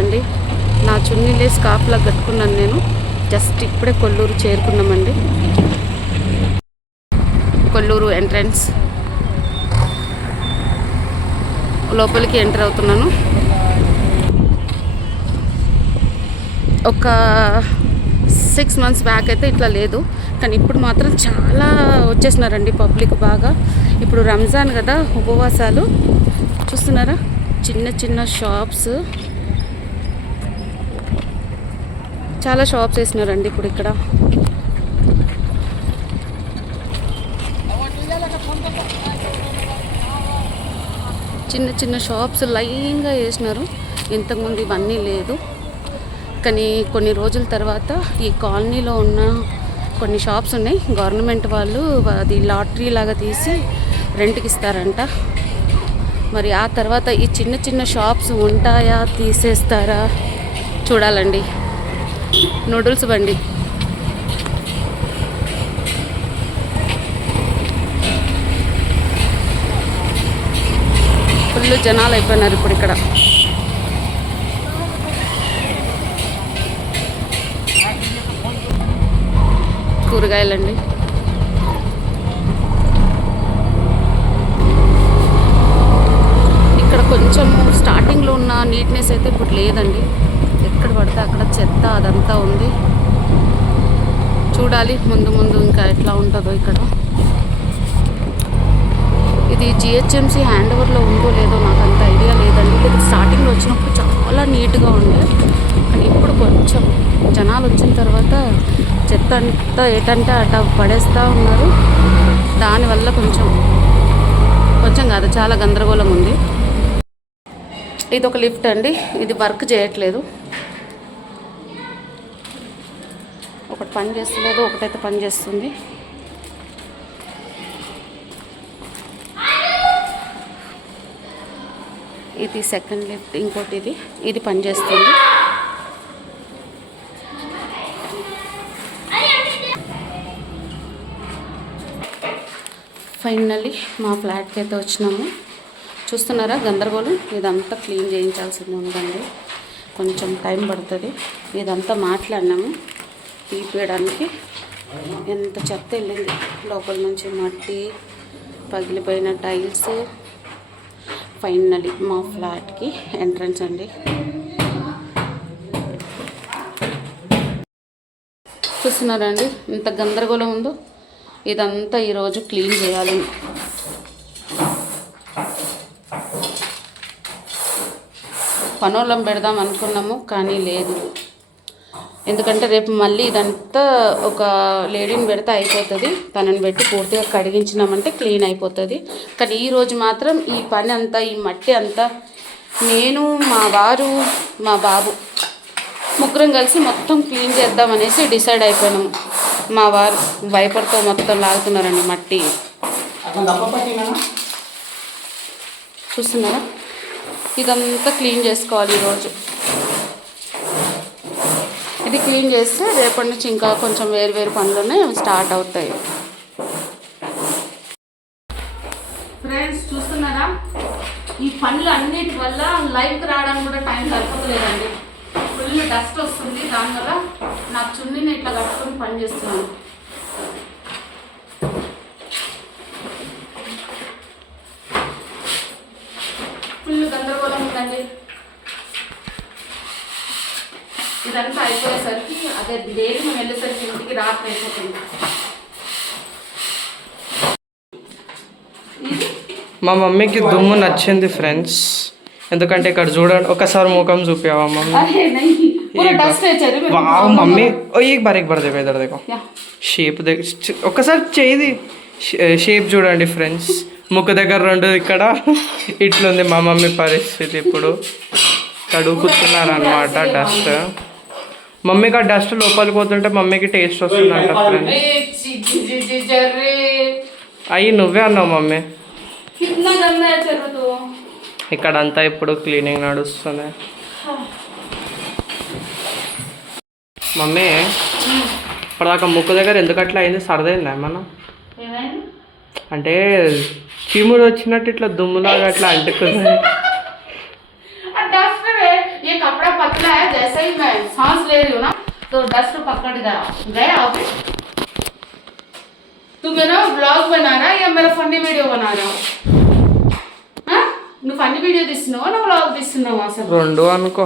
అండి. నా చున్నీలే స్కార్ఫ్లా కట్టుకున్నాను నేను. జస్ట్ ఇప్పుడే కొల్లూరు చేరుకున్నామండి. కొల్లూరు ఎంట్రన్స్ లోపలికి ఎంటర్ అవుతున్నాను. ఒక 6 months బ్యాక్ అయితే ఇట్లా లేదు, కానీ ఇప్పుడు మాత్రం చాలా వచ్చేసినారండి పబ్లిక్ బాగా. ఇప్పుడు రంజాన్ కదా, ఉపవాసాలు చూస్తున్నారా, చిన్న చిన్న షాప్స్, చాలా షాప్స్ వేసినారండి ఇప్పుడు ఇక్కడ. చిన్న చిన్న షాప్స్ లైన్గా వేసినారు. ఇంతకుముందు ఇవన్నీ లేదు, కానీ కొన్ని రోజుల తర్వాత ఈ కాలనీలో ఉన్న కొన్ని షాప్స్ ఉన్నాయి. గవర్నమెంట్ వాళ్ళు అది లాటరీ లాగా తీసి రెంట్కి ఇస్తారంట. మరి ఆ తర్వాత ఈ చిన్న చిన్న షాప్స్ ఉంటాయా, తీసేస్తారా చూడాలండి. నూడిల్స్ బండి, ఫుల్ జనాలు అయిపోయినారు ఇప్పుడు ఇక్కడ. కూరగాయలండి, ఇక్కడ కొంచెం స్టార్టింగ్లో ఉన్న నీట్నెస్ అయితే ఇప్పుడు లేదండి. ఎక్కడ పడితే అక్కడ చెత్త అదంతా ఉంది. చూడాలి ముందు ముందు ఇంకా ఎట్లా ఉంటుందో ఇక్కడ. ఇది జిహెచ్ఎంసీ హ్యాండ్ ఓవర్లో ఉందో లేదో నాకు అంత ఐడియా లేదండి. ఇది స్టార్టింగ్లో వచ్చినప్పుడు చాలా నీట్గా ఉండే, కానీ ఇప్పుడు కొంచెం జనాలు వచ్చిన తర్వాత చెత్త అంతా ఎటంటే అట పడేస్తూ ఉన్నారు. దానివల్ల కొంచెం కాదు, చాలా గందరగోళం ఉంది. ఇది ఒక లిఫ్ట్ అండి, ఇది వర్క్ చేయట్లేదు. ఒకటి పని చేస్తలేదు, ఒకటైతే పని చేస్తుంది. ఇది సెకండ్ లిఫ్ట్, ఇంకోటి ఇది పని చేస్తుంది. ఫైనల్లీ మా ఫ్లాట్కి అయితే వచ్చినాము. చూస్తున్నారా గందరగోళం, ఇదంతా క్లీన్ చేయించాల్సింది ఉందండి. కొంచెం టైం పడుతుంది. ఇదంతా మాట్లాడినాము తీపియడానికి. ఎంత చెత్త వెళ్ళింది లోపల నుంచి, మట్టి, పగిలిపోయిన టైల్స్. ఫైనల్లీ మా ఫ్లాట్కి ఎంట్రన్స్ అండి. చూస్తున్నారండి ఇంత గందరగోళం ఉందో. ఇదంతా ఈరోజు క్లీన్ చేయాలి. పనోళ్ళం పెడదాం అనుకున్నాము, కానీ లేదు. ఎందుకంటే రేపు మళ్ళీ ఇదంతా ఒక లేడీని పెడితే అయిపోతుంది. తనని పెట్టి పూర్తిగా కడిగించినామంటే క్లీన్ అయిపోతుంది. కానీ ఈరోజు మాత్రం ఈ పని అంతా, ఈ మట్టి అంతా నేను, మా వారు, మా బాబు ముగ్గురం కలిసి మొత్తం క్లీన్ చేద్దామనేసి డిసైడ్ అయిపోయినాము. మా వారు వైపర్తో మొత్తం లాగుతున్నారండి మట్టి. చూస్తున్నారా, ఇదంతా క్లీన్ చేసుకోవాలి ఈరోజు. ఇది క్లీన్ చేస్తే రేపటి నుంచి ఇంకా కొంచెం వేరు పనులునే స్టార్ట్ అవుతాయి. ఫ్రెండ్స్ చూస్తున్నారా, ఈ పనులు అన్నిటి వల్ల లైవ్కి రావడానికి కూడా టైం సరిపోలేదండి. ఫుల్ డస్ట్ వస్తుంది, దానివల్ల నా చున్నీని ఇట్లా కట్టుకొని పని చేస్తున్నాను. ఫుల్ గందరగోళం ఉందండి. ఇదంతా అయిపోయేసరికి, అదే డైలీ మేము వెళ్ళేసరికి ఇంటికి రాత్రి అయిపోతుంది. మా మమ్మీకి దుమ్ము నచ్చింది ఫ్రెండ్స్. ఎందుకంటే ఇక్కడ చూడండి, ఒకసారి ముఖం చూపావా మమ్మీ? वाह मम्मी ओ एक बार देखो इधर देखो షేప్ ఒక్కసారి చేయి షేప్ చూడండి ఫ్రెండ్స్. ముక్కు దగ్గర రెండు ఇక్కడ ఇట్లుంది మా మమ్మీ పరిస్థితి. ఇప్పుడు కడుగుతున్నారనమాట డస్ట్. మమ్మీకి ఆ డస్ట్ లోపలికి పోతుంటే మమ్మీకి టేస్ట్ వస్తుందంట ఫ్రెండ్స్. అయ్యి నువ్వే అన్నావు మమ్మీ. ఇక్కడంతా ఇప్పుడు క్లీనింగ్ నడుస్తుంది. మమ్మీ ఇప్పటిదాకా ముక్కు దగ్గర ఎందుకు అట్లా అయింది? సరదైందా ఏమన్నా? అంటే చీముడు వచ్చినట్టు ఇట్లా దుమ్ములాగా అట్లా అంటుకుంది. ऐसा है जैसे ही मैं सांस ले रही हूँ ना तो डस्ट पकड़ गया ऑफिस। तू मेरा ब्लॉग बना रहा है या मेरा फनी वीडियो बना रहा हूँ? నువ్వు ఫన్నీ వీడియో తీస్తున్నావా నా व्लॉग తీస్తున్నావా అసలు? రెండు అనుకో.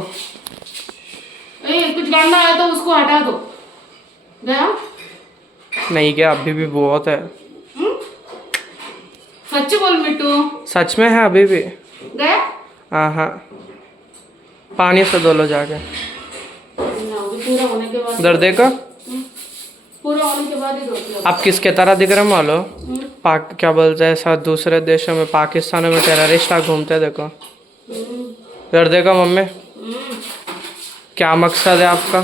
ए कुछ गंदा आया तो उसको हटा दो। गया? नहीं क्या, अभी भी बहुत है. सच बोल मिट्टू। सच में है अभी भी. गया? हाँ पानी से धो लो जाके. पूरा होने के बाद इधर देखो. पूरा होने के बाद ही धो. आप किसके तरह दिख रहे मालूम? क्या बोलते हैं सब दूसरे देशों में, पाकिस्तान में टेररिस्ट घूमते देखो. इधर देखो मम्मी, क्या मकसद है आपका?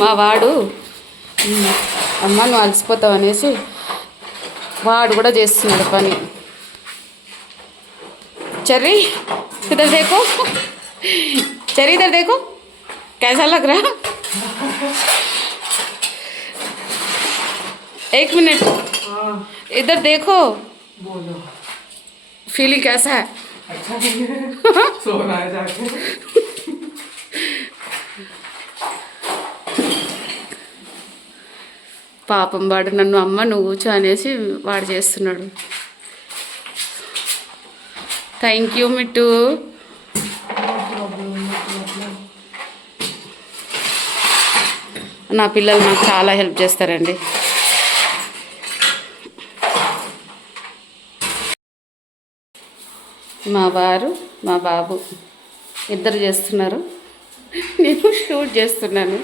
మా వాడు అమ్మ నువ్వు అలసిపోతావు అనేసి వాడు కూడా చేస్తున్నాడు పని. चर्री इधर देखो, चर्री इधर देखो कैसा लग रहा. एक मिनट इधर देखो. बोलो फीलिंग कैसा है? सोना है जाके. పాపం వాడు నన్ను అమ్మ నువ్వు కూర్చో అనేసి వాడు చేస్తున్నాడు. Thank you Mittu. నా పిల్లలు నాకు చాలా హెల్ప్ చేస్తారండి. మా వారు మా బాబు ఇద్దరు చేస్తున్నారు, నేను షూట్ చేస్తున్నాను.